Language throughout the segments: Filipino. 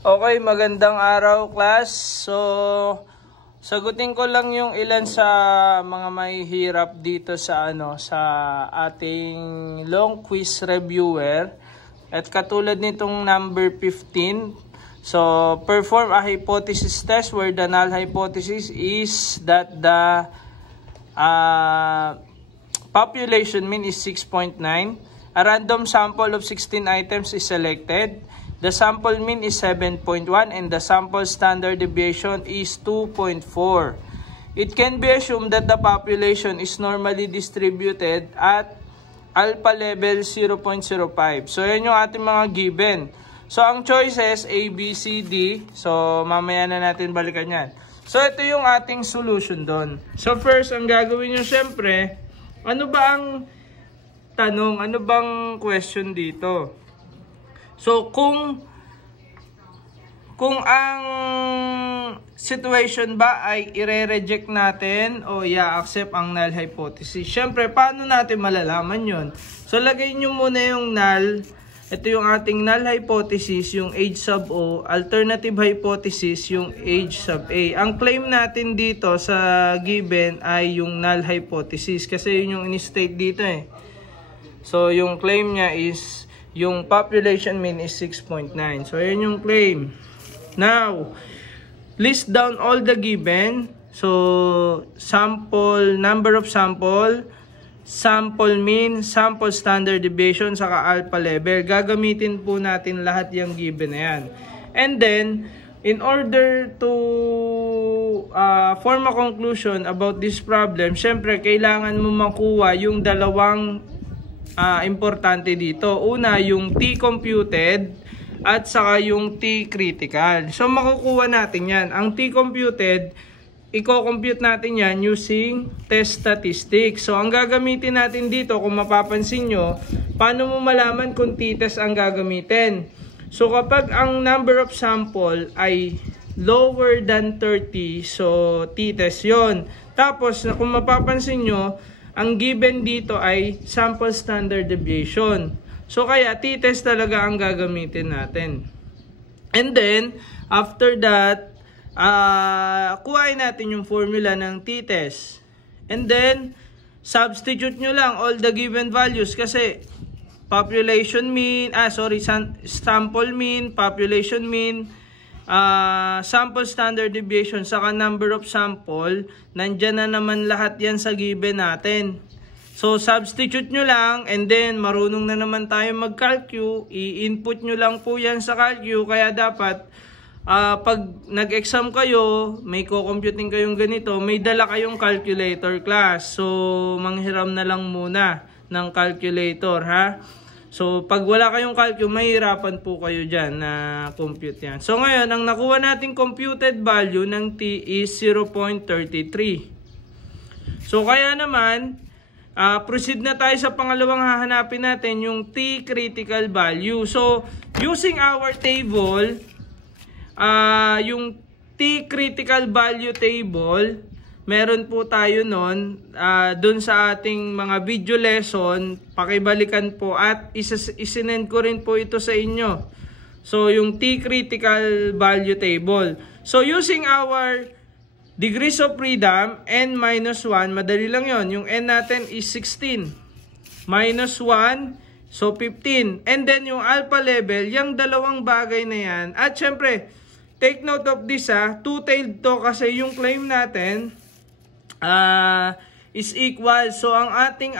Okay, magandang araw class. So, sagutin ko lang yung ilan sa mga mahihirap dito sa ating long quiz reviewer. At katulad nitong number 15, so perform a hypothesis test where the null hypothesis is that the population mean is 6.9. A random sample of 16 items is selected. The sample mean is 7.1 and the sample standard deviation is 2.4. It can be assumed that the population is normally distributed at alpha level 0.05. So, yan yung ating mga given. So, ang choices A, B, C, D. So, mamaya na natin balikan yan. So, ito yung ating solution doon. So, first, ang gagawin nyo syempre, ano ba ang tanong? Ano bang question dito? So, kung ang situation ba ay ire-reject natin o i-accept ang null hypothesis. Siyempre, paano natin malalaman yon? So, lagay nyo muna yung null. Ito yung ating null hypothesis, yung H sub O. Alternative hypothesis, yung H sub A. Ang claim natin dito sa given ay yung null hypothesis. Kasi yun yung in-state dito eh. So, yung claim niya is yung population mean is 6.9. So, yun yung claim. Now, list down all the given. So, sample, number of sample, sample mean, sample standard deviation, saka alpha level. Gagamitin po natin lahat yung given na yan. And then, in order to form a conclusion about this problem, syempre, kailangan mo makuha yung dalawang importante dito. Una, yung T computed at saka yung T critical. So, makukuha natin yan. Ang T computed, i-compute natin yan using test statistics. So, ang gagamitin natin dito, kung mapapansin nyo, paano mo malaman kung t-test ang gagamitin? So, kapag ang number of sample ay lower than 30, so t-test yon. Tapos, kung mapapansin nyo, ang given dito ay sample standard deviation. So, kaya t-test talaga ang gagamitin natin. And then, after that, kuhain natin yung formula ng t-test. And then, substitute nyo lang all the given values kasi population mean, sample mean, population mean, sample standard deviation, saka number of sample, nandyan na naman lahat yan sa given natin. So, substitute nyo lang, and then, marunong na naman tayo mag-calcu, i-input nyo lang po yan sa calcu, kaya dapat, pag nag-exam kayo, may co-computing kayong ganito, may dala kayong calculator class. So, manghiram na lang muna ng calculator, ha? So, pag wala kayong calcu, mahirapan po kayo dyan na compute yan. So, ngayon, ang nakuha nating computed value ng T is 0.33. So, kaya naman, proceed na tayo sa pangalawang hahanapin natin, yung T critical value. So, using our table, yung T critical value table, meron po tayo nun, dun sa ating mga video lesson, pakibalikan po at isinend ko rin po ito sa inyo. So, yung T critical value table. So, using our degrees of freedom, n minus 1, madali lang yon. Yung n natin is 16. Minus 1, so 15. And then, yung alpha level, yung dalawang bagay na yan. At syempre, take note of this two-tailed to kasi yung claim natin is equal. So, ang ating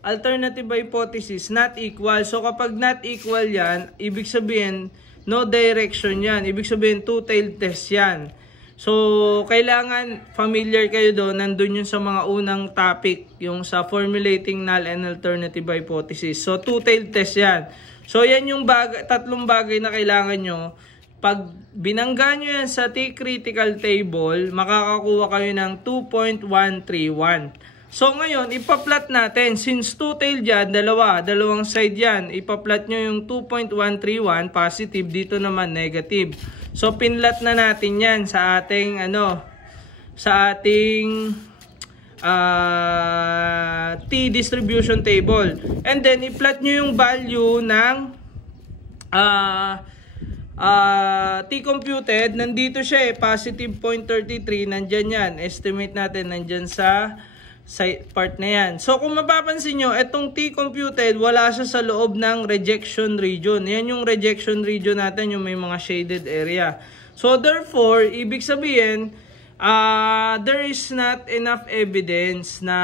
alternative hypothesis, not equal. So, kapag not equal yan, ibig sabihin, no direction yan. Ibig sabihin, two-tailed test yan. So, kailangan familiar kayo doon. Nandun yun sa mga unang topic, yung sa formulating null and alternative hypothesis. So, two-tailed test yan. So, yan yung tatlong bagay na kailangan nyo. Pag binangga nyo yan sa T-critical table, makakakuha kayo ng 2.131. So, ngayon, ipa-plot natin. Since two-tailed yan, dalawang side yan. Ipa-plot nyo yung 2.131, positive. Dito naman, negative. So, pinlat na natin yan sa ating, T-distribution table. And then, i-plot nyo yung value ng T-computed, nandito siya positive 0.33, nandyan yan. Estimate natin, nandyan sa part na yan. So, kung mapapansin nyo, itong T-computed, wala siya sa loob ng rejection region. Yan yung rejection region natin, yung may mga shaded area. So, therefore, ibig sabihin, there is not enough evidence na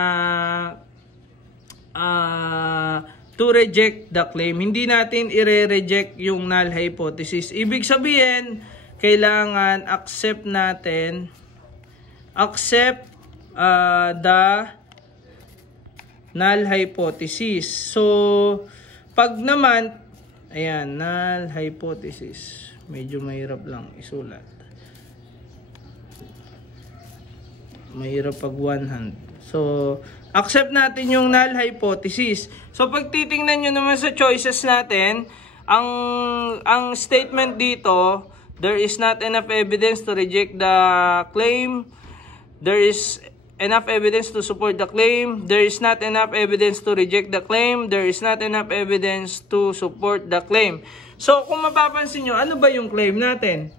to reject the claim. Hindi natin i-reject yung null hypothesis. Ibig sabihin, kailangan accept the null hypothesis. So, pag naman, ayan, null hypothesis. Medyo mahirap lang isulat. Mahirap pag one hand. So, accept natin yung null hypothesis. So, pag titingnan nyo naman sa choices natin, ang statement dito, there is not enough evidence to reject the claim. There is enough evidence to support the claim. There is not enough evidence to reject the claim. There is not enough evidence to support the claim. So, kung mapapansin nyo, ano ba yung claim natin?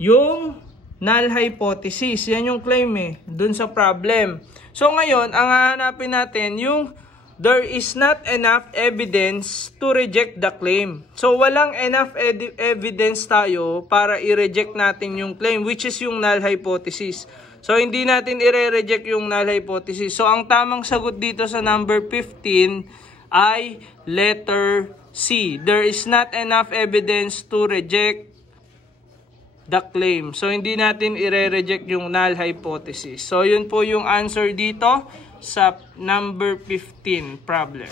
Yung null hypothesis. Yan yung claim dun sa problem. So, ngayon, ang hahanapin natin yung there is not enough evidence to reject the claim. So, walang enough evidence tayo para i-reject natin yung claim, which is yung null hypothesis. So, hindi natin i-reject yung null hypothesis. So, ang tamang sagot dito sa number 15 ay letter C. There is not enough evidence to reject the claim. So, hindi natin i-reject yung null hypothesis. So, yun po yung answer dito sa number 15 problem.